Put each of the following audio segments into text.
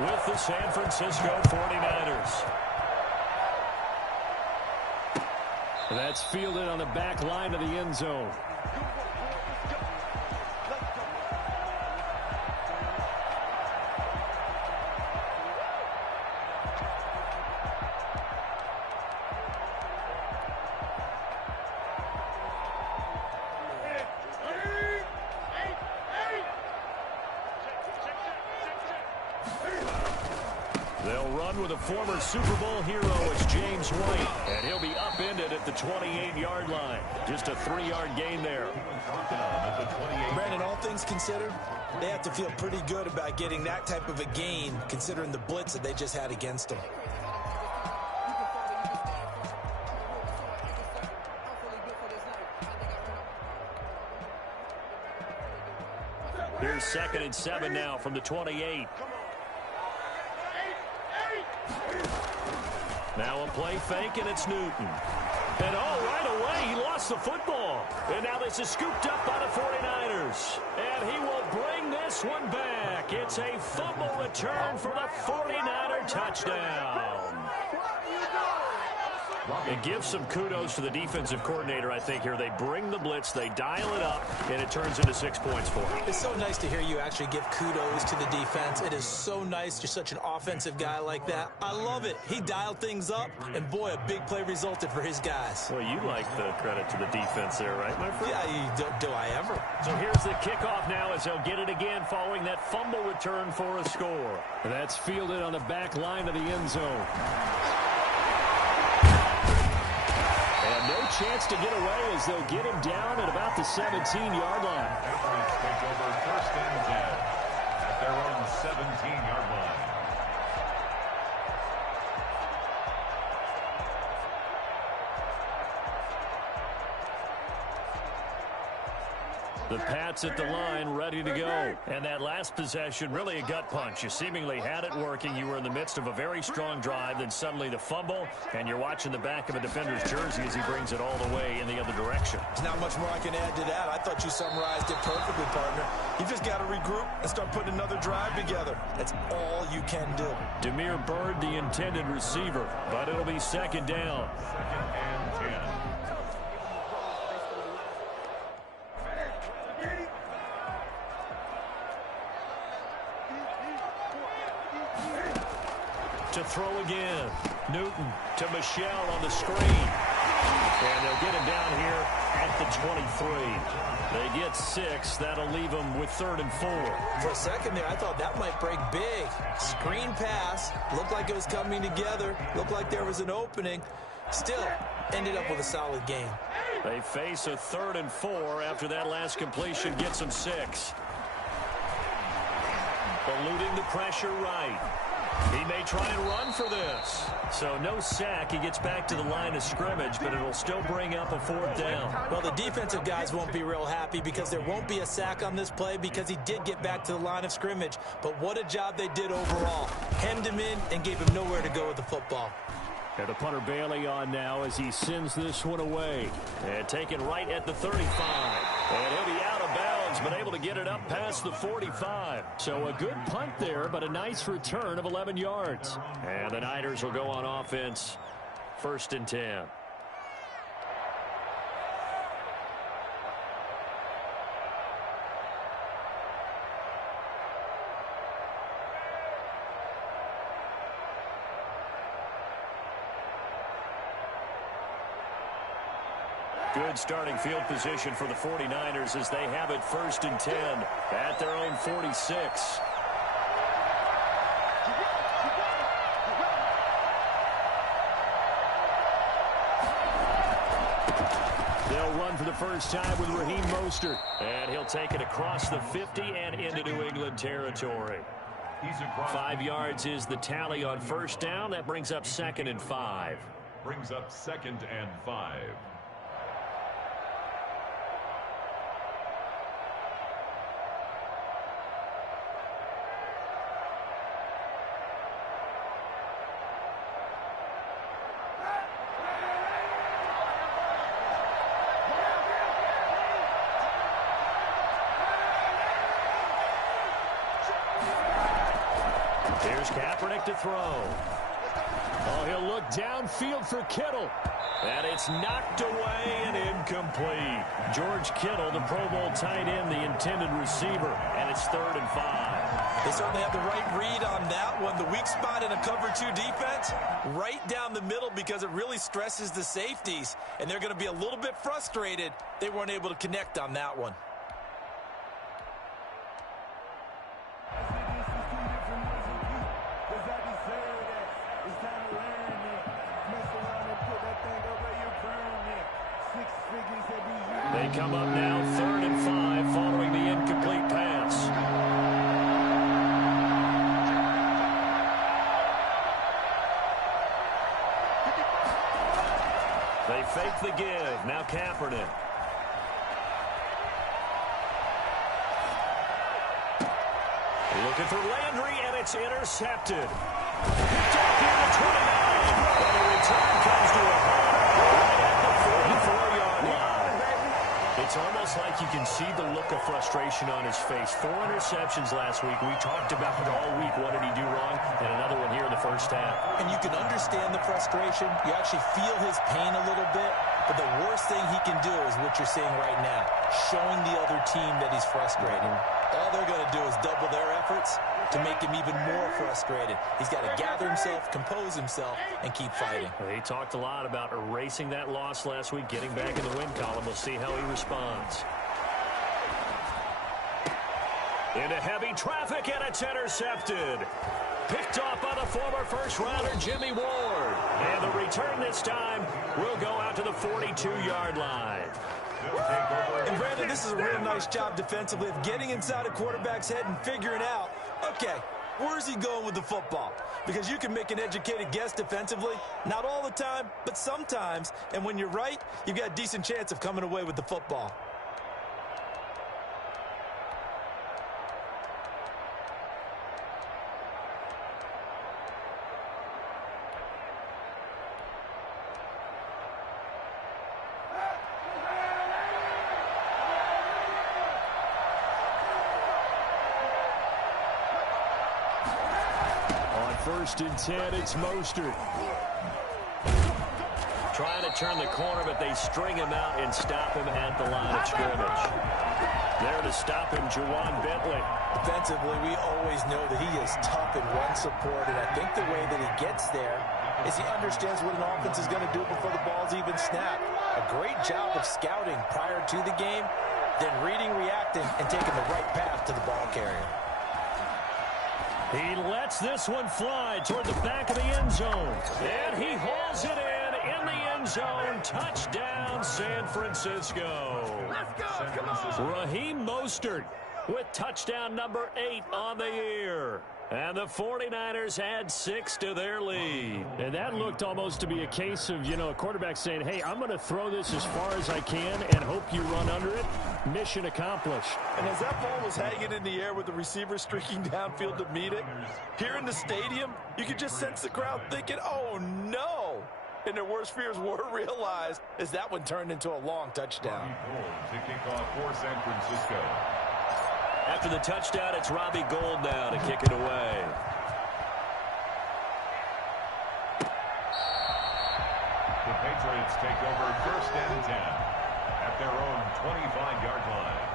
with the San Francisco 49ers. That's fielded on the back line of the end zone. They'll run with a former Super Bowl hero. It's James White, and he'll be upended at the 28-yard line. Just a 3-yard gain there. Brandon, all things considered, they have to feel pretty good about getting that type of a gain, considering the blitz that they just had against them. Here's 2nd and 7 now from the 28. Now a play fake, and it's Newton. And right away, he lost the football. And now this is scooped up by the 49ers. And he will bring this one back. It's a fumble return for the 49er touchdown. It gives some kudos to the defensive coordinator, I think, here. They bring the blitz, they dial it up, and it turns into 6 points for him. It's so nice to hear you actually give kudos to the defense. It is so nice. You're such an offensive guy like that. I love it. He dialed things up, and boy, a big play resulted for his guys. Well, you like the credit to the defense there, right, my friend? Yeah, do I ever? So here's the kickoff now as they'll get it again following that fumble return for a score. That's fielded on the back line of the end zone. And no chance to get away as they'll get him down at about the 17-yard line. Cowboys take over 1st and 10 at their own 17-yard line. The Pats at the line, ready to go. And that last possession, really a gut punch. You seemingly had it working. You were in the midst of a very strong drive. Then suddenly the fumble, and you're watching the back of a defender's jersey as he brings it all the way in the other direction. There's not much more I can add to that. I thought you summarized it perfectly, partner. You just got to regroup and start putting another drive together. That's all you can do. Damiere Byrd, the intended receiver, but it'll be 2nd down. 2nd and 10. To throw again. Newton to Michelle on the screen. And they'll get him down here at the 23. They get 6. That'll leave them with 3rd and 4. For a second there, I thought that might break big. Screen pass. Looked like it was coming together. Looked like there was an opening. Still, ended up with a solid game. They face a 3rd and 4 after that last completion gets them 6. Eluding the pressure right. He may try and run for this. So no sack. He gets back to the line of scrimmage, but it'll still bring up a 4th down. Well, the defensive guys won't be real happy because there won't be a sack on this play because he did get back to the line of scrimmage. But what a job they did overall. Hemmed him in and gave him nowhere to go with the football. And the punter Bailey on now as he sends this one away. And taken right at the 35. And he'll be out of bounds, but able to get it up past the 45. So a good punt there, but a nice return of 11 yards. And the Niners will go on offense, 1st and 10. Good starting field position for the 49ers as they have it 1st and 10 at their own 46. They'll run for the first time with Raheem Mostert. And he'll take it across the 50 and into New England territory. 5 yards is the tally on 1st down. That brings up 2nd and 5. Brings up 2nd and 5. Here's Kaepernick to throw. Oh, he'll look downfield for Kittle. And it's knocked away and incomplete. George Kittle, the Pro Bowl tight end, the intended receiver, and it's 3rd and 5. They certainly have the right read on that one. The weak spot in a cover 2 defense, right down the middle because it really stresses the safeties, and they're going to be a little bit frustrated they weren't able to connect on that one. They come up now 3rd and 5 following the incomplete pass. They fake the give. Now Kaepernick. Looking for Landry, and it's intercepted. Picked up here at 29. And the return comes to a halt right at the 44-yard line. It's almost like you can see the look of frustration on his face. 4 interceptions last week. We talked about it all week. What did he do wrong? And another one here in the first half. And you can understand the frustration. You actually feel his pain a little bit. But the worst thing he can do is what you're seeing right now, showing the other team that he's frustrated. All they're going to do is double their efforts to make him even more frustrated. He's got to gather himself, compose himself, and keep fighting. He talked a lot about erasing that loss last week, getting back in the win column. We'll see how he responds. Into heavy traffic, and it's intercepted. Picked off by the former first-rounder Jimmy Ward. And the return this time will go out to the 42-yard line. And Brandon, this is a real nice job defensively of getting inside a quarterback's head and figuring out, okay, where's he going with the football? Because you can make an educated guess defensively, not all the time, but sometimes. And when you're right, you've got a decent chance of coming away with the football. First and 10, it's Mostert. Trying to turn the corner, but they string him out and stop him at the line of scrimmage. There to stop him, Juwan Bentley. Defensively, we always know that he is tough in run support, and I think the way that he gets there is he understands what an offense is going to do before the ball's even snapped. A great job of scouting prior to the game, then reading, reacting, and taking the right path to the ball carrier. He lets this one fly toward the back of the end zone. And he hauls it in the end zone. Touchdown, San Francisco. Let's go. Come on. Raheem Mostert with touchdown number 8 on the year. And the 49ers add 6 to their lead. And that looked almost to be a case of, a quarterback saying, hey, I'm going to throw this as far as I can and hope you run under it. Mission accomplished. And as that ball was hanging in the air with the receiver streaking downfield to meet it, here in the stadium, you could just sense the crowd thinking, oh, no. And their worst fears were realized as that one turned into a long touchdown. To kick off for San Francisco. After the touchdown, it's Robbie Gould now to kick it away. The Patriots take over 1st and 10 at their own 25-yard line.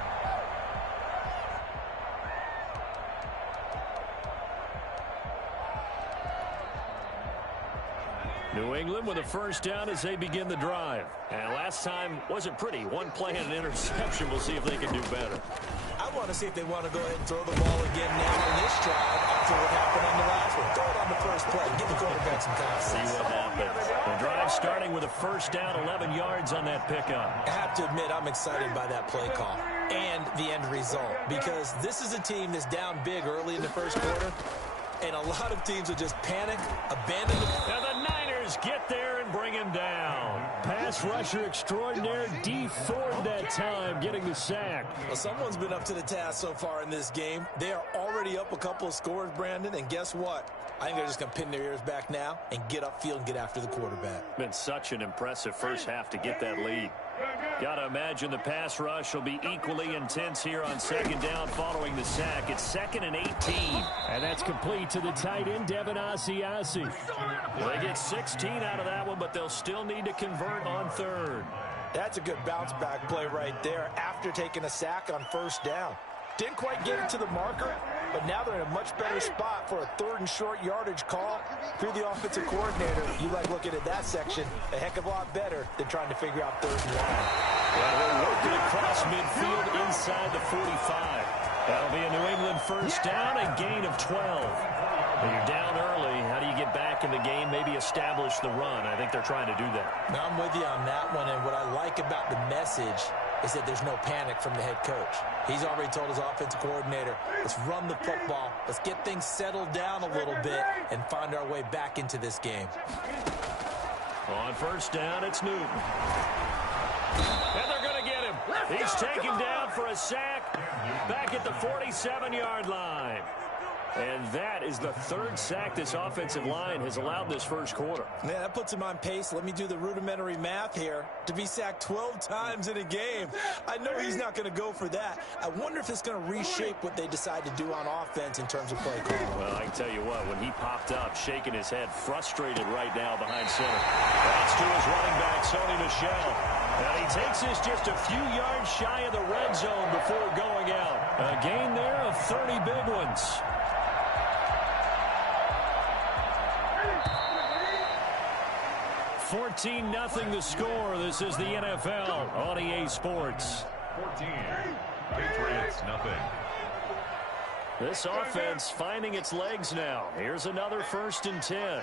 New England with a first down as they begin the drive. And last time wasn't pretty. One play and an interception. We'll see if they can do better. I want to see if they want to go ahead and throw the ball again now in this drive after what happened on the last one. Throw it on the first play. Give the quarterback some confidence. See what happens. The drive starting with a first down, 11 yards on that pickup. I have to admit, I'm excited by that play call and the end result because this is a team that's down big early in the first quarter, and a lot of teams will just panic, abandon the... And the Niners get there and bring him down. Pass rusher extraordinaire, D Ford that time, getting the sack. Well, someone's been up to the task so far in this game. They are already up a couple of scores, Brandon, and guess what? I think they're just going to pin their ears back now and get upfield and get after the quarterback. Been such an impressive first half to get that lead. Got to imagine the pass rush will be equally intense here on second down following the sack. It's 2nd and 18. And that's complete to the tight end, Devin Asiasi. They get 16 out of that one, but they'll still need to convert on third. That's a good bounce-back play right there after taking a sack on first down. Didn't quite get it to the marker, but now they're in a much better spot for a 3rd and short yardage call. Through the offensive coordinator, you like looking at that section a heck of a lot better than trying to figure out 3rd and 1. Well, they're working across midfield inside the 45. That'll be a New England first down, a gain of 12. When you're down early, how do you get back in the game, maybe establish the run? I think they're trying to do that. Now I'm with you on that one, and what I like about the message is that there's no panic from the head coach. He's already told his offensive coordinator, let's run the football, let's get things settled down a little bit and find our way back into this game. On first down, it's Newton. And they're going to get him. He's taken down for a sack back at the 47-yard line. And that is the 3rd sack this offensive line has allowed this first quarter. Man, that puts him on pace. Let me do the rudimentary math here. To be sacked 12 times in a game, I know he's not going to go for that. I wonder if it's going to reshape what they decide to do on offense in terms of play call. Well, I can tell you what, when he popped up, shaking his head, frustrated right now behind center. That's to his running back, Sony Michel. And he takes this just a few yards shy of the red zone before going out. A gain there of 30 big ones. 14-0 the score. This is the NFL on EA Sports. 14. Patriots, nothing. This offense finding its legs now. Here's another 1st and 10.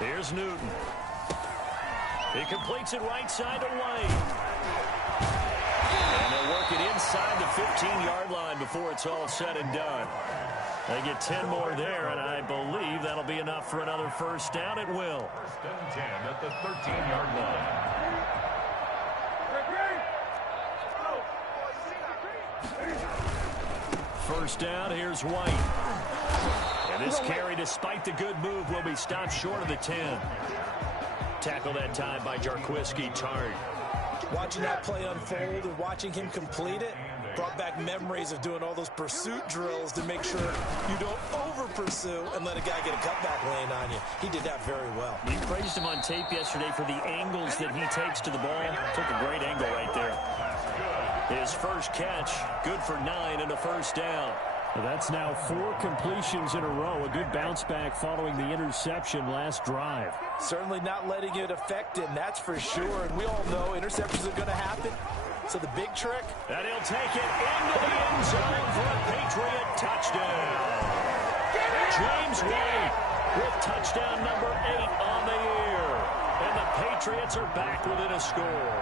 Here's Newton. He completes it right side to White. And they'll work it inside the 15-yard line before it's all said and done. They get 10 more there, and I believe that'll be enough for another first down. It will. 1st and 10 at the 13-yard line. First down, here's White. And this carry, despite the good move, will be stopped short of the 10. Tackled that time by Jarquiski Tartt. Watching that play unfold and watching him complete it brought back memories of doing all those pursuit drills to make sure you don't over-pursue and let a guy get a cutback lane on you. He did that very well. You praised him on tape yesterday for the angles that he takes to the ball. Took a great angle right there. His first catch, good for 9 and a first down. Well, that's now 4 completions in a row. A good bounce back following the interception last drive. Certainly not letting it affect him, that's for sure. And we all know interceptions are going to happen. So the big trick? And he'll take it into the end zone for a Patriot touchdown. James White with touchdown number 8 on the year. And the Patriots are back within a score.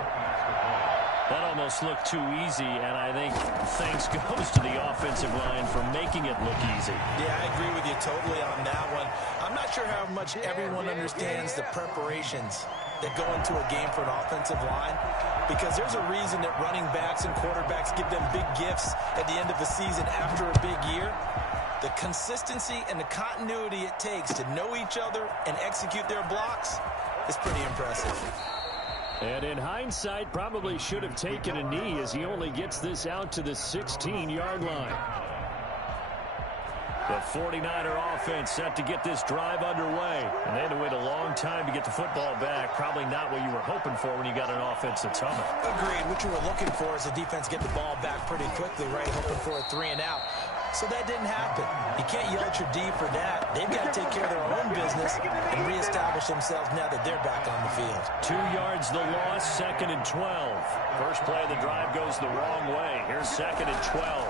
That almost looked too easy, and I think thanks goes to the offensive line for making it look easy. Yeah, I agree with you totally on that one. I'm not sure how much everyone understands the preparations that go into a game for an offensive line, because there's a reason that running backs and quarterbacks give them big gifts at the end of the season after a big year. The consistency and the continuity it takes to know each other and execute their blocks is pretty impressive. And in hindsight, probably should have taken a knee as he only gets this out to the 16-yard line. The 49er offense set to get this drive underway. And they had to wait a long time to get the football back. Probably not what you were hoping for when you got an offense that's humming. Agreed. What you were looking for is the defense get the ball back pretty quickly, right? Hoping for a 3-and-out. So that didn't happen. You can't yell at your D for that. They've got to take care of their own business and reestablish themselves now that they're back on the field. 2 yards the loss, 2nd and 12. First play of the drive goes the wrong way. Here's 2nd and 12.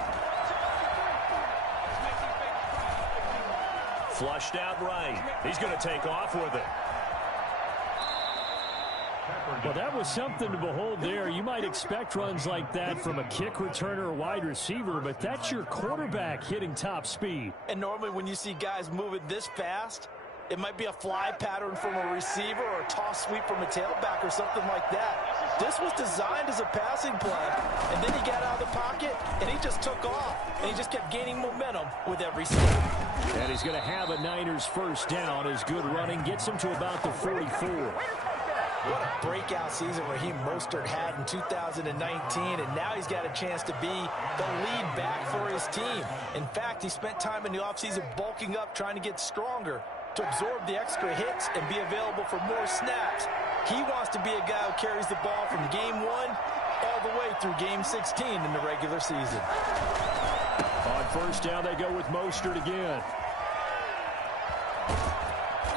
Flushed out right. He's going to take off with it. Well, that was something to behold there. You might expect runs like that from a kick returner or wide receiver, but that's your quarterback hitting top speed. And normally when you see guys moving this fast, it might be a fly pattern from a receiver or a toss sweep from a tailback or something like that. This was designed as a passing play, and then he got out of the pocket, and he just took off, and he just kept gaining momentum with every step. And he's going to have a Niners first down as good running gets him to about the 44. What a breakout season Raheem Mostert had in 2019, and now he's got a chance to be the lead back for his team. In fact, he spent time in the offseason bulking up, trying to get stronger, to absorb the extra hits and be available for more snaps. He wants to be a guy who carries the ball from game 1 all the way through game 16 in the regular season. On first down, they go with Mostert again.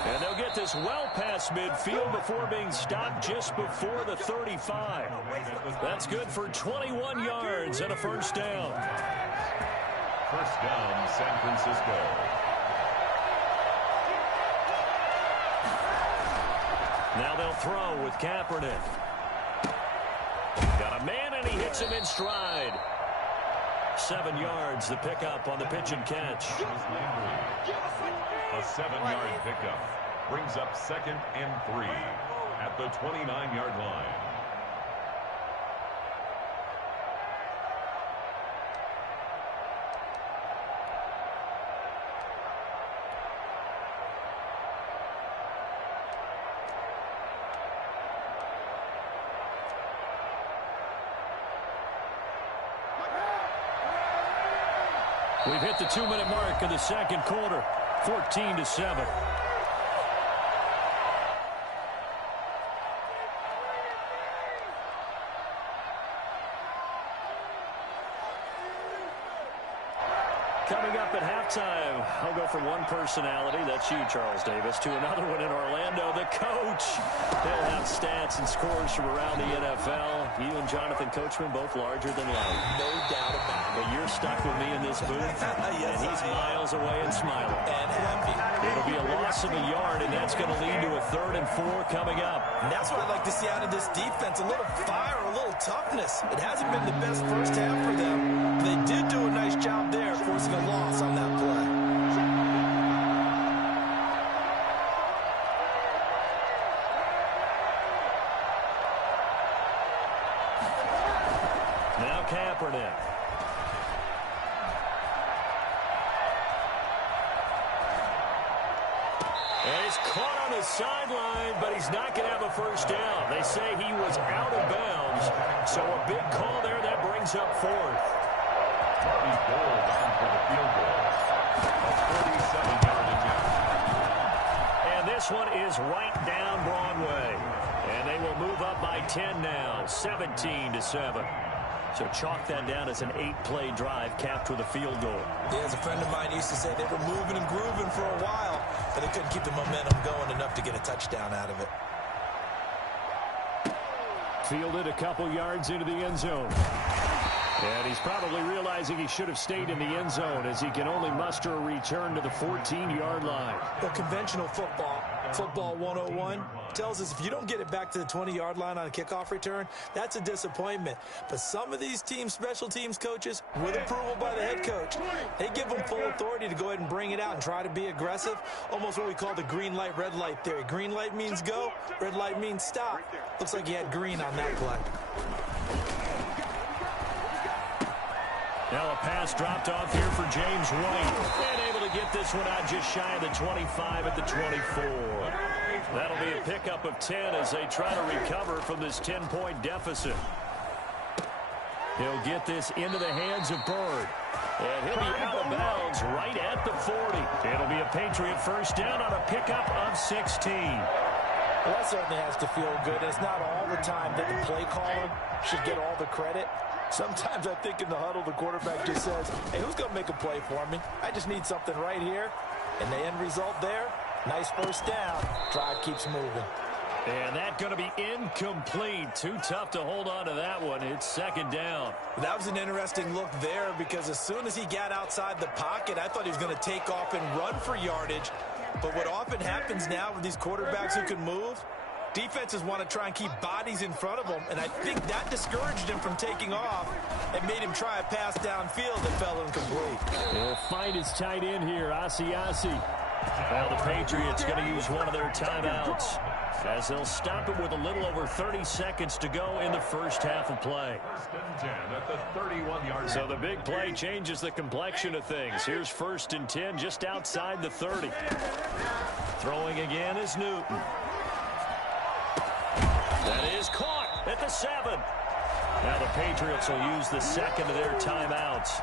And they'll get this well past midfield before being stopped just before the 35. That's good for 21 yards and a first down. First down, San Francisco. Now they'll throw with Kaepernick. Got a man, and he hits him in stride. 7 yards, the pickup on the pitch and catch. A 7-yard pickup brings up 2nd and 3 at the 29-yard line. We've hit the 2-minute mark of the second quarter. 14-7. Coming up at halftime, I'll go from one personality, that's you, Charles Davis, to another one in Orlando, the coach. He'll have stats and scores from around the NFL. You and Jonathan Coachman both larger than life. No doubt about it. But you're stuck with me in this booth, Yes, and he's miles away and smiling. And happy. It'll be a loss of a yard, and that's going to lead to a 3rd and 4 coming up. And that's what I'd like to see out of this defense, a little fire, a little toughness. It hasn't been the best first half for them. They did do a nice job there, forcing a loss on that play. Now Kaepernick. And he's caught on the sideline, but he's not going to have a first down. They say he was out of bounds, so a big call there that brings up 4th. Marty Gold on for the field goal. A 47-yard attempt. And this one is right down Broadway. And they will move up by 10 now, 17-7. So chalk that down as an 8-play drive capped with a field goal. Yeah, as a friend of mine used to say, they were moving and grooving for a while, but they couldn't keep the momentum going enough to get a touchdown out of it. Fielded a couple yards into the end zone. And he's probably realizing he should have stayed in the end zone as he can only muster a return to the 14-yard line. Well, conventional football 101, tells us if you don't get it back to the 20-yard line on a kickoff return, that's a disappointment. But some of these teams, special teams coaches, with approval by the head coach, they give them full authority to go ahead and bring it out and try to be aggressive, almost what we call the green light, red light theory. Green light means go, red light means stop. Looks like he had green on that play. Now a pass dropped off here for James White. And able to get this one out just shy of the 25 at the 24. That'll be a pickup of 10 as they try to recover from this 10-point deficit. He'll get this into the hands of Byrd. And he'll be out of bounds right at the 40. It'll be a Patriot first down on a pickup of 16. Well, that certainly has to feel good. It's not all the time that the play caller should get all the credit. Sometimes I think in the huddle, the quarterback just says, hey, who's going to make a play for me? I just need something right here. And the end result there, nice first down. Drive keeps moving. And that's going to be incomplete. Too tough to hold on to that one. It's 2nd down. That was an interesting look there because as soon as he got outside the pocket, I thought he was going to take off and run for yardage. But what often happens now with these quarterbacks who can move, defenses want to try and keep bodies in front of them, and I think that discouraged him from taking off and made him try a pass downfield that fell incomplete. He'll find his tight end here, Asiasi. Well, the Patriots going to use one of their timeouts as they'll stop it with a little over 30 seconds to go in the first half of play. 1st and 10 at the 31-yard. So the big play changes the complexion of things. Here's 1st and 10 just outside the 30. Throwing again is Newton. That is caught at the 7. Now the Patriots will use the second of their timeouts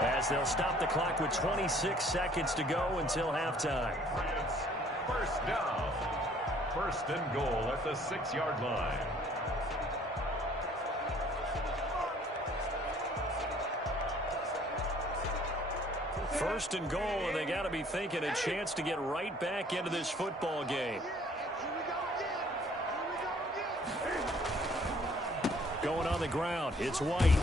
as they'll stop the clock with 26 seconds to go until halftime. First down. First and goal at the 6-yard line. First and goal, and they got to be thinking a chance to get right back into this football game. Going on the ground, it's White.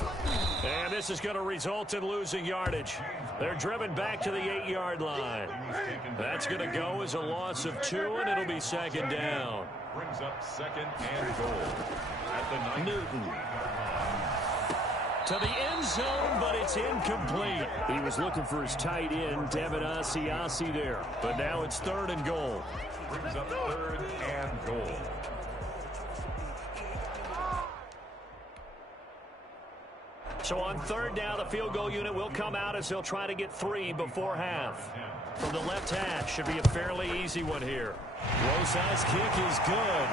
And this is going to result in losing yardage. They're driven back to the 8-yard line. That's going to go as a loss of 2, and it'll be second down. Brings up second and goal at the Newton. To the end zone, but it's incomplete. He was looking for his tight end, Devin Asiasi there. But now it's third and goal. Brings up third and goal. So on third down, the field goal unit will come out as they'll try to get 3 before half. From the left hash, should be a fairly easy one here. Rosai's kick is good.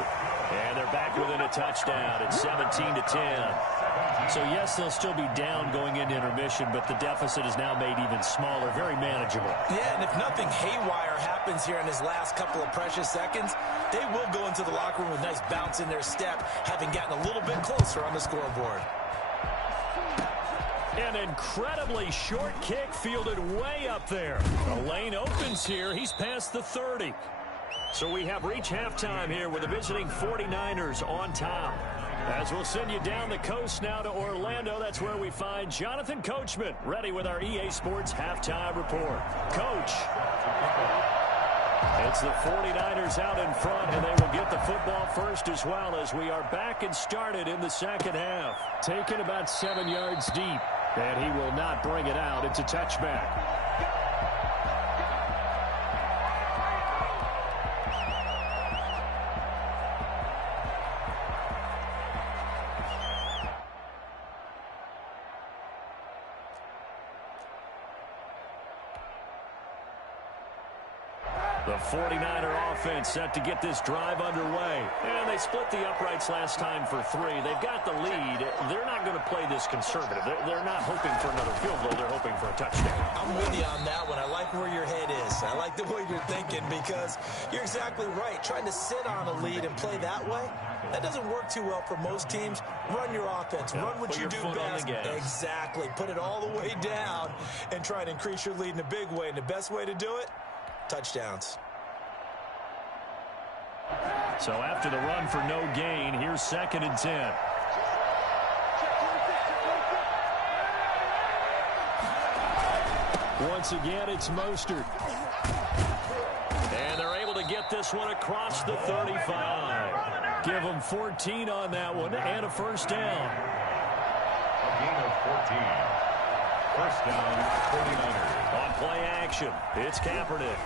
And they're back within a touchdown. It's 17-10. So yes, they'll still be down going into intermission, but the deficit is now made even smaller, very manageable. Yeah, and if nothing haywire happens here in his last couple of precious seconds, they will go into the locker room with a nice bounce in their step, having gotten a little bit closer on the scoreboard. An incredibly short kick fielded way up there. The lane opens here. He's past the 30. So we have reached halftime here with the visiting 49ers on top. As we'll send you down the coast now to Orlando, that's where we find Jonathan Coachman, ready with our EA Sports halftime report. Coach. It's the 49ers out in front, and they will get the football first as well as we are back and started in the second half. Taken about 7 yards deep, and he will not bring it out. It's a touchback. The 49er offense set to get this drive underway. And they split the uprights last time for 3. They've got the lead. They're not going to play this conservative. They're not hoping for another field goal. They're hoping for a touchdown. I'm with you on that one. I like where your head is. I like the way you're thinking because you're exactly right. Trying to sit on a lead and play that way, that doesn't work too well for most teams. Run your offense. Run what you do best. Exactly. Put it all the way down and try to increase your lead in a big way. And the best way to do it, touchdowns. So after the run for no gain, here's second and 10. Once again, it's Mostert. And they're able to get this one across the 35. Give them 14 on that one and a first down. A gain of 14. First down, 49ers. On play action, it's Kaepernick.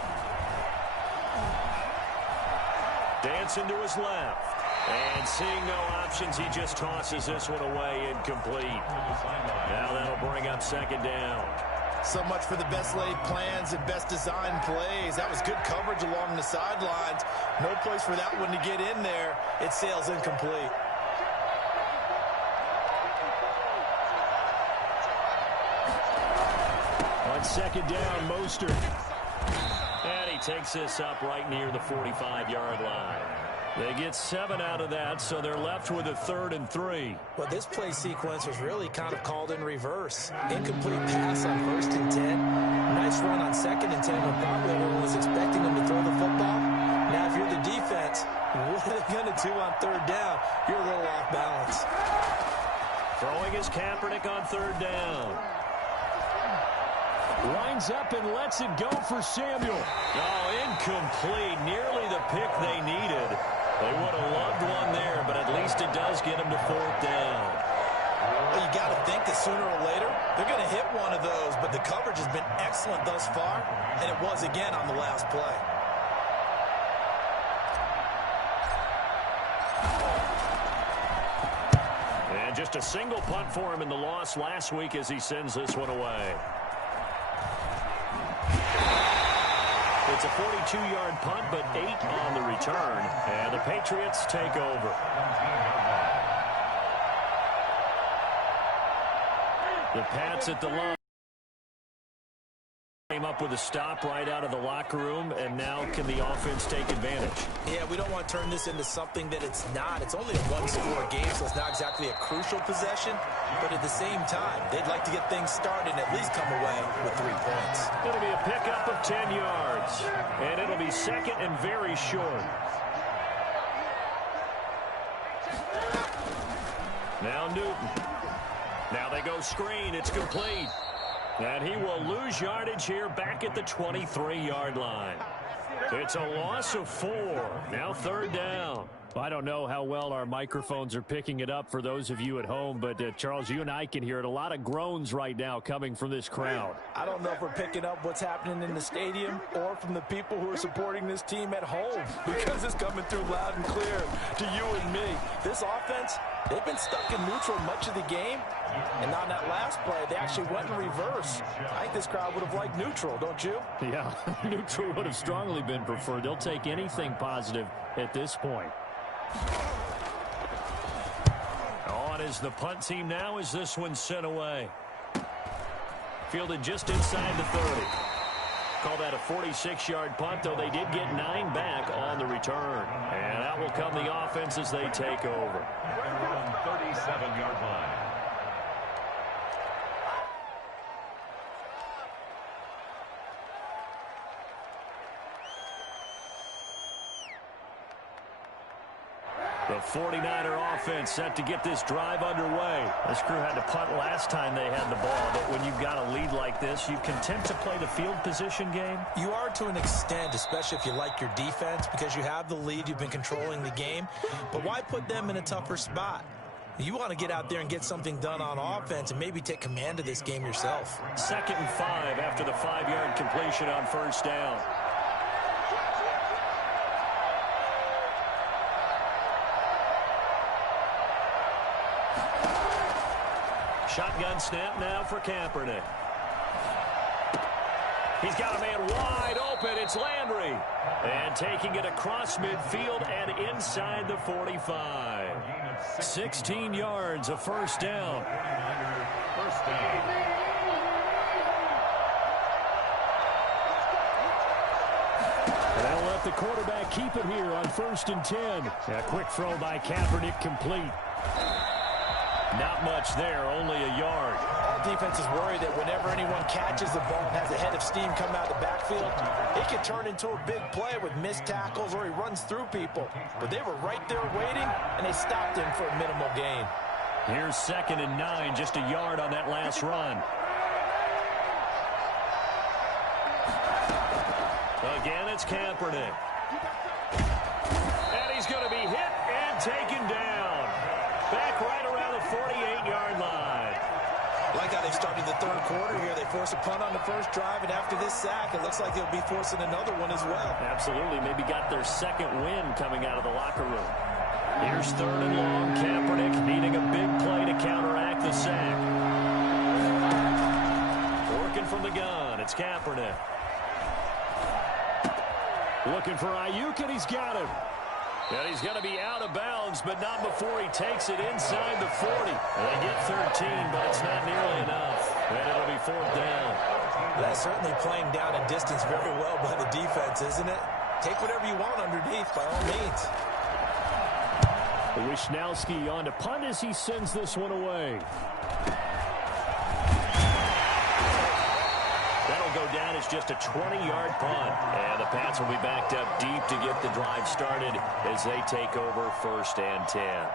Dancing to his left. And seeing no options, he just tosses this one away incomplete. Now that'll bring up second down. So much for the best laid plans and best designed plays. That was good coverage along the sidelines. No place for that one to get in there. It sails incomplete. On second down, Mostert. And he takes this up right near the 45-yard line. They get 7 out of that, so they're left with a 3rd and 3. Well, this play sequence was really kind of called in reverse. Incomplete pass on 1st and 10. Nice run on 2nd and 10 when probably everyone was expecting them to throw the football. Now, if you're the defense, what are they going to do on 3rd down? You're a little off balance. Throwing is Kaepernick on 3rd down. Winds up and lets it go for Samuel. Oh, incomplete. Nearly the pick they needed. They would have loved one there, but at least it does get them to 4th down. Well, you got to think that sooner or later, they're going to hit one of those, but the coverage has been excellent thus far, and it was again on the last play. And just a single punt for him in the loss last week as he sends this one away. It's a 42-yard punt, but 8 on the return. And the Patriots take over. The Pats at the line. Came up with a stop right out of the locker room, and now can the offense take advantage? Yeah, we don't want to turn this into something that it's not. It's only a one-score game, so it's not exactly a crucial possession. But at the same time, they'd like to get things started and at least come away with 3 points. It'll be a pickup of 10 yards, and it'll be second and very short. Now Newton. Now they go screen. It's complete. And he will lose yardage here back at the 23-yard line. It's a loss of 4. Now 3rd down. I don't know how well our microphones are picking it up for those of you at home, but Charles, you and I can hear it. A lot of groans right now coming from this crowd. I don't know if we're picking up what's happening in the stadium or from the people who are supporting this team at home, because it's coming through loud and clear to you and me. This offense, they've been stuck in neutral much of the game, and on that last play, they actually went in reverse. I think this crowd would have liked neutral, don't you? Yeah, neutral would have strongly been preferred. They'll take anything positive at this point. On is the punt team now as this one's sent away. Fielded just inside the 30. Call that a 46-yard punt, though they did get 9 back on the return. And out will come the offense as they take over. Right around 37-yard line. The 49er offense set to get this drive underway. This crew had to punt last time they had the ball, but when you've got a lead like this, you content to play the field position game? You are to an extent, especially if you like your defense, because you have the lead, you've been controlling the game. But why put them in a tougher spot? You want to get out there and get something done on offense and maybe take command of this game yourself. 2nd and 5 after the 5-yard completion on 1st down. Shotgun snap now for Kaepernick. He's got a man wide open. It's Landry. And taking it across midfield and inside the 45. 16 yards, a 1st down. First down. They'll let the quarterback keep it here on 1st and 10. A quick throw by Kaepernick complete. Not much there, only a yard. Our defense is worried that whenever anyone catches the ball and has a head of steam come out of the backfield, it can turn into a big play with missed tackles or he runs through people. But they were right there waiting, and they stopped him for a minimal gain. Here's 2nd and 9, just a yard on that last run. Again, it's Kaepernick. And he's going to be hit and taken down. Back right around the 48-yard line. Like how they started the 3rd quarter here. They forced a punt on the first drive, and after this sack, it looks like they'll be forcing another one as well. Absolutely. Maybe got their 2nd win coming out of the locker room. Here's 3rd and long. Kaepernick needing a big play to counteract the sack. Working from the gun. It's Kaepernick. Looking for Ayuk, and he's got him. And he's going to be out of bounds, but not before he takes it inside the 40. They get 13, but it's not nearly enough. And it'll be 4th down. That's certainly playing down and distance very well by the defense, isn't it? Take whatever you want underneath, by all means. Wishnowski on to punt as he sends this one away. That'll go down as just a 20-yard punt. And the Pats will be backed up deep to get the drive started as they take over 1st and 10.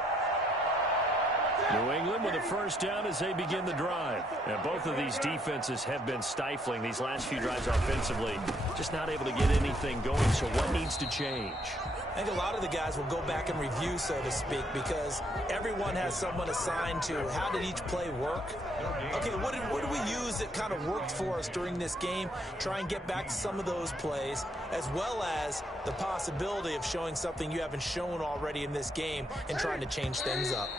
New England with a 1st down as they begin the drive. And both of these defenses have been stifling these last few drives offensively. Just not able to get anything going, so what needs to change? I think a lot of the guys will go back and review, so to speak, because everyone has someone assigned to how did each play work. Okay, what did we use that kind of worked for us during this game? Try and get back to some of those plays, as well as the possibility of showing something you haven't shown already in this game and trying to change things up.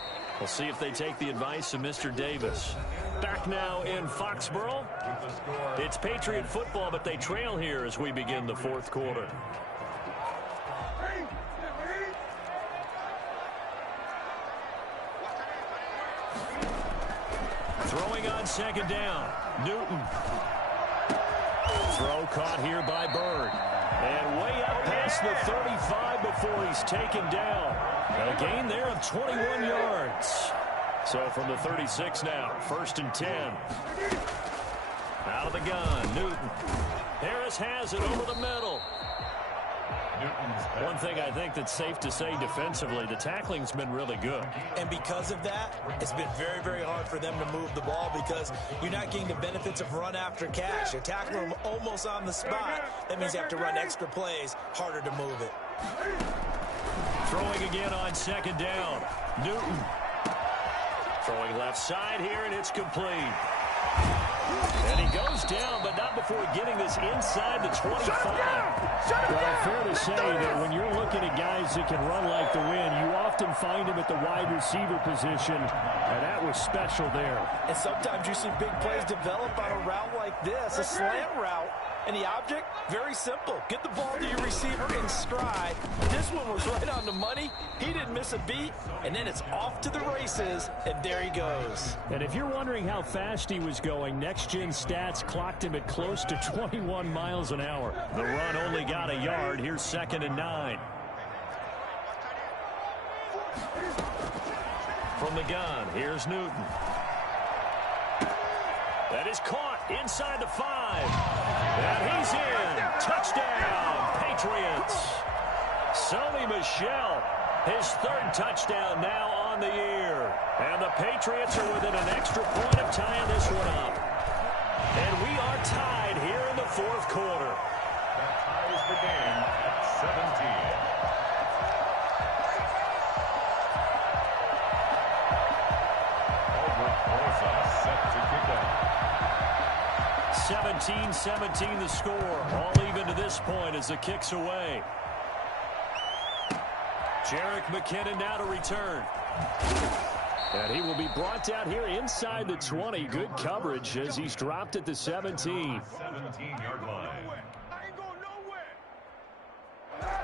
We'll see if they take the advice of Mr. Davis. back now in Foxborough. It's Patriot football, but they trail here as we begin the fourth quarter. Throwing on second down. Newton. Throw caught here by Bird. And way up past the 35 before he's taken down. A gain there of 21 yards. So from the 36 now, 1st and 10. Out of the gun, Newton. Harris has it over the middle. One thing I think that's safe to say defensively, the tackling's been really good. And because of that, it's been very, very hard for them to move the ball because you're not getting the benefits of run after catch. You're tackling them almost on the spot. That means you have to run extra plays, harder to move it. Throwing again on second down. Newton. Throwing left side here, and it's complete. And he goes down, but not before getting this inside the 25. Well, fair to say that when you're looking at guys that can run like the wind, you often find him at the wide receiver position, and that was special there. And sometimes you see big plays develop on a route like this, a slant route. And the object, very simple. Get the ball to your receiver in stride. This one was right on the money. He didn't miss a beat. And then it's off to the races, and there he goes. And if you're wondering how fast he was going, Next Gen Stats clocked him at close to 21 miles an hour. The run only got a yard. Here's 2nd and 9. From the gun, here's Newton. That is caught inside the 5. And he's in. Touchdown, Patriots. Sony Michel, his 3rd touchdown now on the year. And the Patriots are within an extra point of tying this one up. And we are tied here in the 4th quarter. That ties the game at 17. 17-17 the score. All even to this point as the kick's away. Jerick McKinnon now to return. And he will be brought down here inside the 20. Good coverage as he's dropped at the 17. 17-yard line.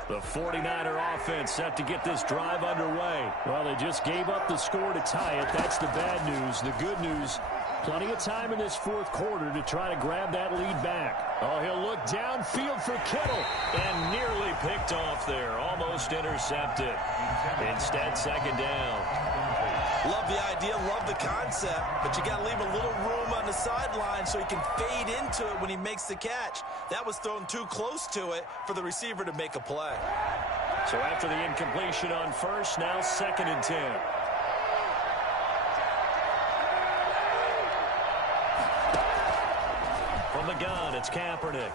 The 49er offense set to get this drive underway. Well, they just gave up the score to tie it. That's the bad news. The good news, plenty of time in this 4th quarter to try to grab that lead back. Oh, he'll look downfield for Kittle. And nearly picked off there. Almost intercepted. Instead, 2nd down. Love the idea, love the concept, but you got to leave a little room on the sideline so he can fade into it when he makes the catch. That was thrown too close to it for the receiver to make a play. So after the incompletion on 1st, now 2nd and 10. From the gun, it's Kaepernick.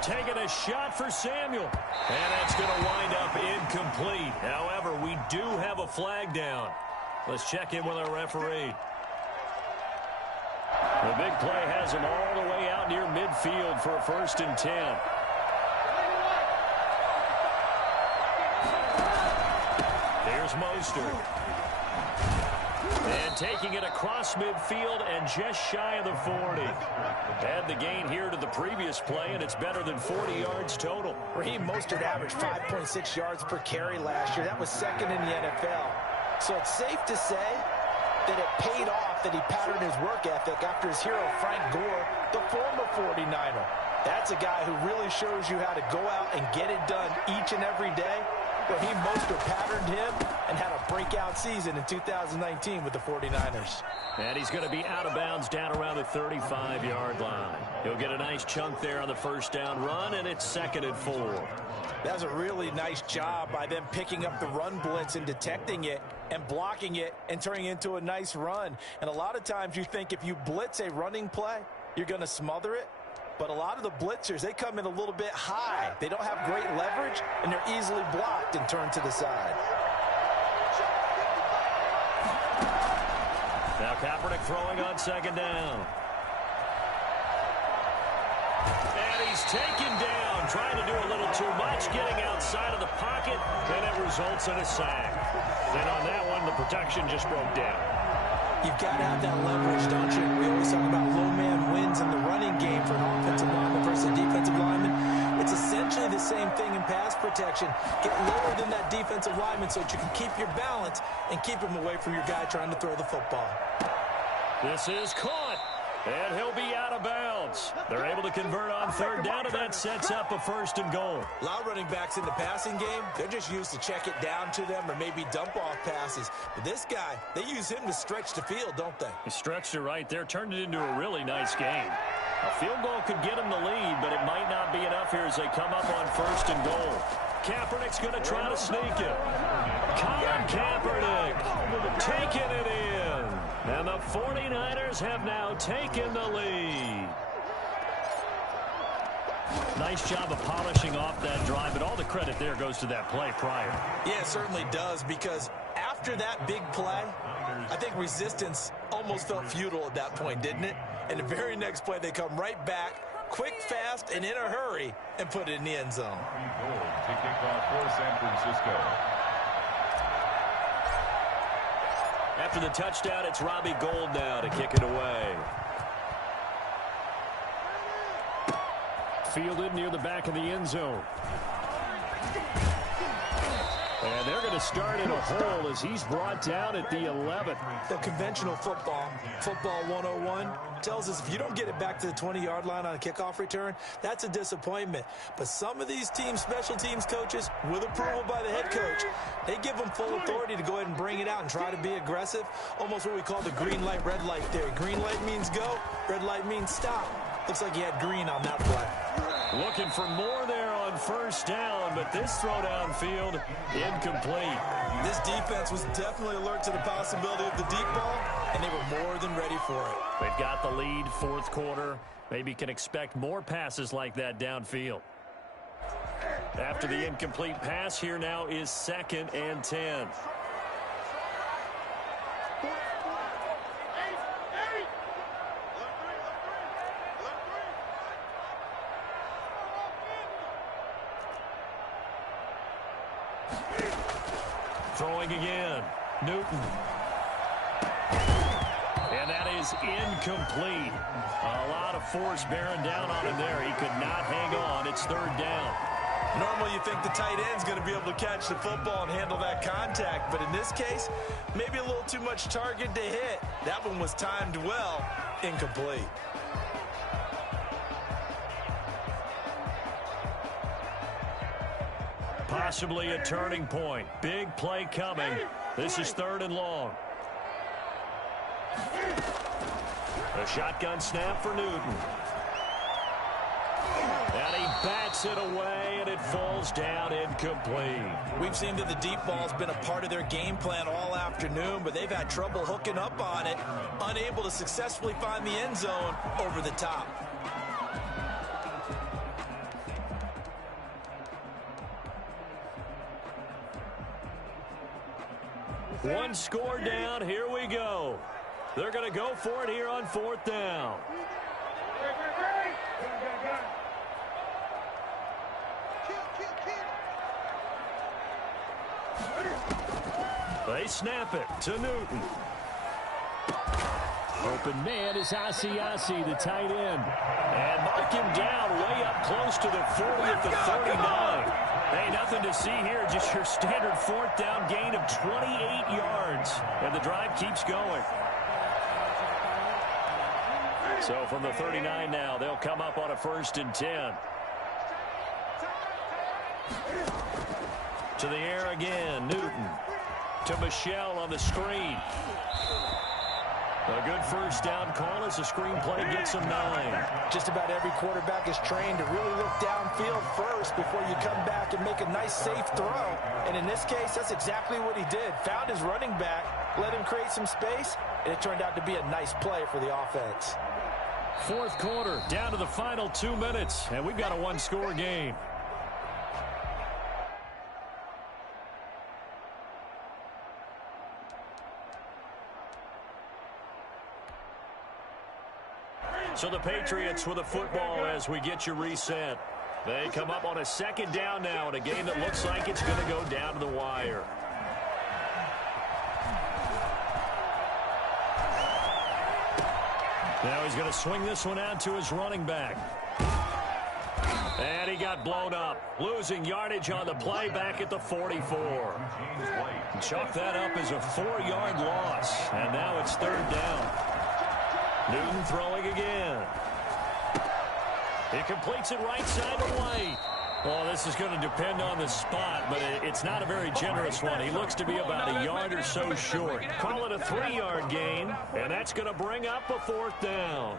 Taking a shot for Samuel. And that's going to wind up incomplete. However, we do have a flag down. Let's check in with our referee. The big play has him all the way out near midfield for a 1st and 10. Here's Mostert. And taking it across midfield and just shy of the 40. Add the gain here to the previous play, and it's better than 40 yards total. Raheem Mostert averaged 5.6 yards per carry last year. That was 2nd in the NFL. So it's safe to say that it paid off that he patterned his work ethic after his hero Frank Gore, the former 49er. That's a guy who really shows you how to go out and get it done each and every day. Raheem Mostert patterned him and had a breakout season in 2019 with the 49ers. And he's going to be out of bounds down around the 35-yard line. He'll get a nice chunk there on the 1st down run, and it's 2nd and 4. That was a really nice job by them picking up the run blitz and detecting it and blocking it and turning it into a nice run. And a lot of times you think if you blitz a running play, you're going to smother it. But a lot of the blitzers, they come in a little bit high. They don't have great leverage, and they're easily blocked and turned to the side. Now Kaepernick throwing on 2nd down. And he's taken down, trying to do a little too much, getting outside of the pocket, and it results in a sack. And on that one, the protection just broke down. You've got to have that leverage, don't you? We always talk about low man wins in the running game for an offensive lineman versus a defensive lineman. It's essentially the same thing in pass protection. Get lower than that defensive lineman so that you can keep your balance and keep him away from your guy trying to throw the football. This is caught, and he'll be out of bounds. They're able to convert on third down, and that sets up a 1st and goal. A lot of running backs in the passing game, they're just used to check it down to them or maybe dump off passes. But this guy, they use him to stretch the field, don't they? He stretched it right there, turned it into a really nice game. A field goal could get him the lead, but it might not be enough here as they come up on 1st and goal. Kaepernick's going to try to sneak it. Colin Kaepernick taking it in. And the 49ers have now taken the lead. Nice job of polishing off that drive, but all the credit there goes to that play prior. Yeah, it certainly does, because after that big play, I think resistance almost felt futile at that point, didn't it? And the very next play, they come right back, quick, fast, and in a hurry, and put it in the end zone. To kick off for San Francisco. After the touchdown, it's Robbie Gould now to kick it away. Fielded near the back of the end zone. And they're going to start in a hole as he's brought down at the 11th. The conventional football 101, tells us if you don't get it back to the 20-yard line on a kickoff return, that's a disappointment. But some of these teams, special teams coaches, with approval by the head coach, they give them full authority to go ahead and bring it out and try to be aggressive. Almost what we call the green light, red light theory. Green light means go, red light means stop. Looks like he had green on that play. Looking for more there on 1st down, but this throw downfield incomplete. This defense was definitely alert to the possibility of the deep ball, and they were more than ready for it. They've got the lead, 4th quarter. Maybe can expect more passes like that downfield. After the incomplete pass, here now is 2nd and 10. Throwing again, Newton. And that is incomplete. A lot of force bearing down on him there. He could not hang on. It's 3rd down. Normally you think the tight end's going to be able to catch the football and handle that contact, but in this case, maybe a little too much target to hit. That one was timed well, incomplete. Possibly a turning point. Big play coming. This is 3rd and long. A shotgun snap for Newton. And he bats it away, and it falls down incomplete. We've seen that the deep ball's been a part of their game plan all afternoon, but they've had trouble hooking up on it, unable to successfully find the end zone over the top. One score down. Here we go. They're going to go for it here on 4th down. They snap it to Newton. Open man is Asiasi, the tight end. And mark him down way up close to the 40 at the 39. Hey, nothing to see here, just your standard 4th down gain of 28 yards. And the drive keeps going. So from the 39 now, they'll come up on a 1st and 10. To the air again, Newton. To Michel on the screen. A good 1st down call as the screen play gets him 9. Just about every quarterback is trained to really look downfield first before you come back and make a nice, safe throw. And in this case, that's exactly what he did. Found his running back, let him create some space, and it turned out to be a nice play for the offense. 4th quarter, down to the final 2 minutes, and we've got a 1-score game. So the Patriots with a football as we get you reset. They come up on a 2nd down now in a game that looks like it's going to go down to the wire. Now he's going to swing this one out to his running back. And he got blown up, losing yardage on the play back at the 44. Chalk that up as a 4-yard loss, and now it's 3rd down. Newton throwing again. He completes it right side to White. Well, this is going to depend on the spot, but it's not a very generous one. He looks to be about a yard or so short. Call it a 3-yard gain, and that's going to bring up a 4th down.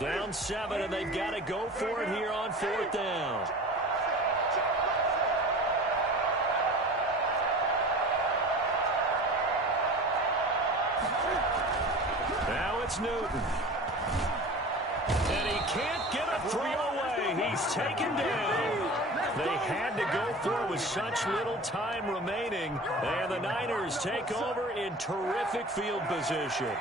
Down 7, and they've got to go for it here on 4th down. Now it's Newton. And he can't get a throwaway. He's taken down. They had to go for it with such little time remaining. And the Niners take over in terrific field position.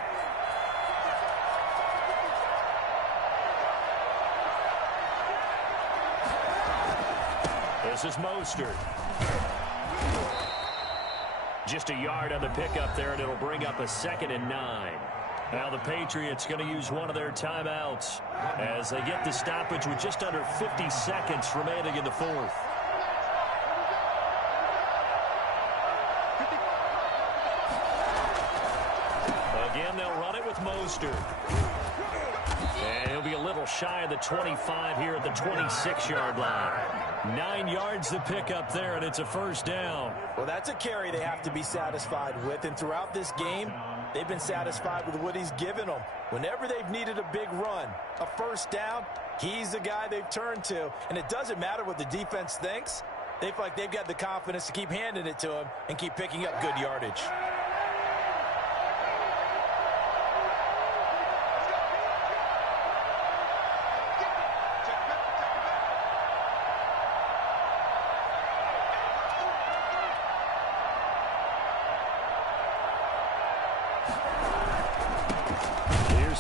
This is Mostert. Just a yard on the pickup there, and it'll bring up a 2nd and 9. Now the Patriots going to use one of their timeouts as they get the stoppage with just under 50 seconds remaining in the 4th. Again, they'll run it with Mostert. And he'll be a little shy of the 25 here at the 26-yard line. 9 yards to pick up there, and it's a 1st down. Well, that's a carry they have to be satisfied with, and throughout this game, they've been satisfied with what he's given them. Whenever they've needed a big run, a 1st down, he's the guy they've turned to. And it doesn't matter what the defense thinks. They feel like they've got the confidence to keep handing it to him and keep picking up good yardage.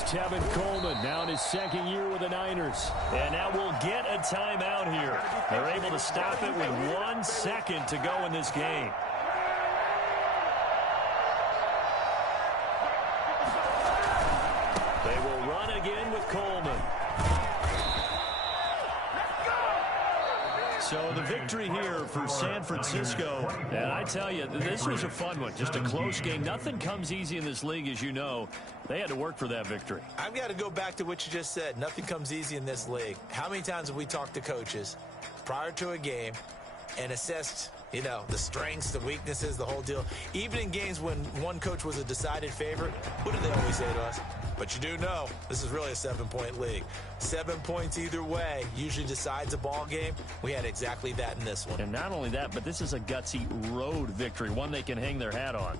Tevin Coleman now in his 2nd year with the Niners. And now we'll get a timeout here. They're able to stop it with 1 second to go in this game. They will run again with Coleman. So the victory here for San Francisco. And I tell you, this was a fun one. Just a close game. Nothing comes easy in this league, as you know. They had to work for that victory. I've got to go back to what you just said. Nothing comes easy in this league. How many times have we talked to coaches prior to a game and assessed, the strengths, the weaknesses, the whole deal? Even in games when one coach was a decided favorite, what do they always say to us? But you do know this is really a 7-point league. 7 points either way usually decides a ball game. We had exactly that in this one. And not only that, but this is a gutsy road victory, one they can hang their hat on.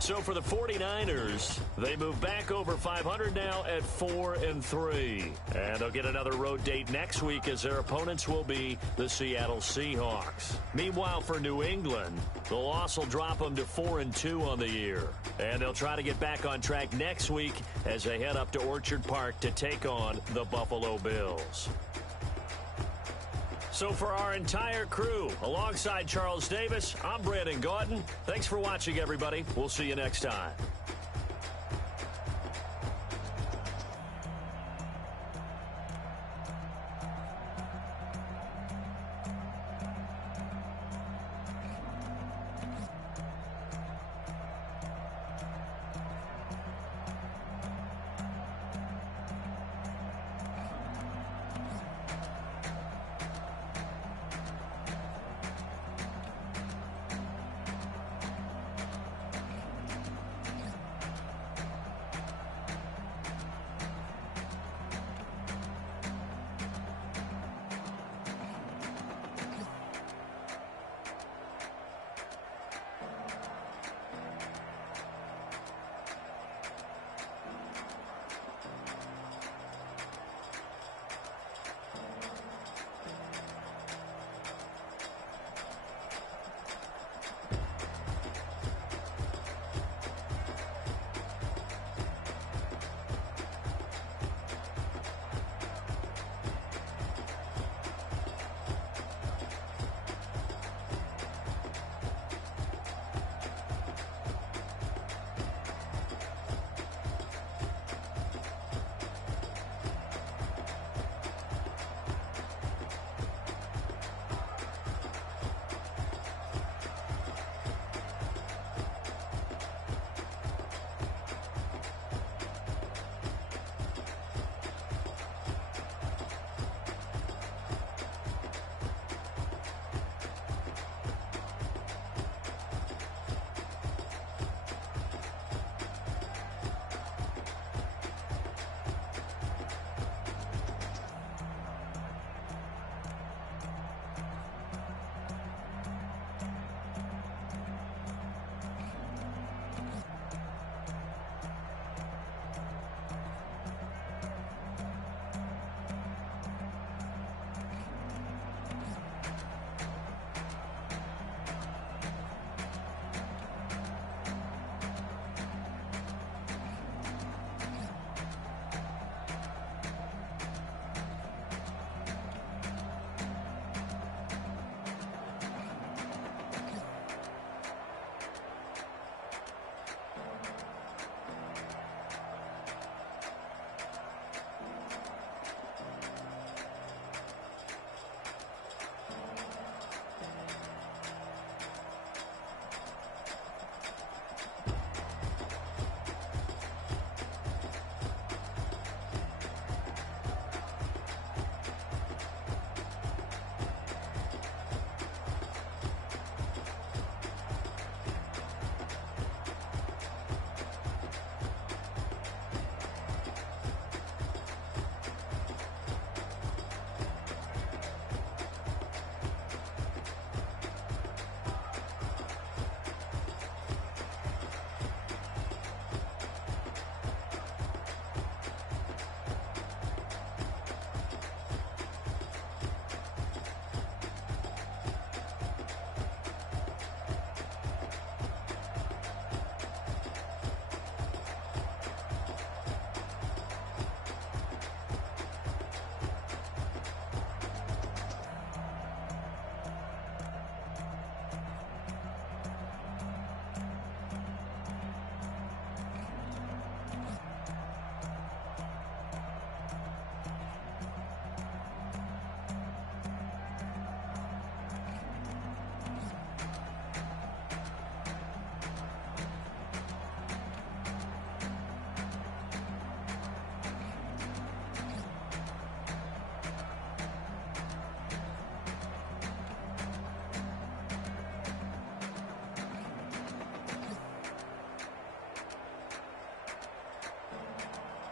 So for the 49ers, they move back over 500 now at 4-3. And they'll get another road date next week as their opponents will be the Seattle Seahawks. Meanwhile, for New England, the loss will drop them to 4-2 on the year. And they'll try to get back on track next week as they head up to Orchard Park to take on the Buffalo Bills. So for our entire crew, alongside Charles Davis, I'm Brandon Gaudin. Thanks for watching, everybody. We'll see you next time.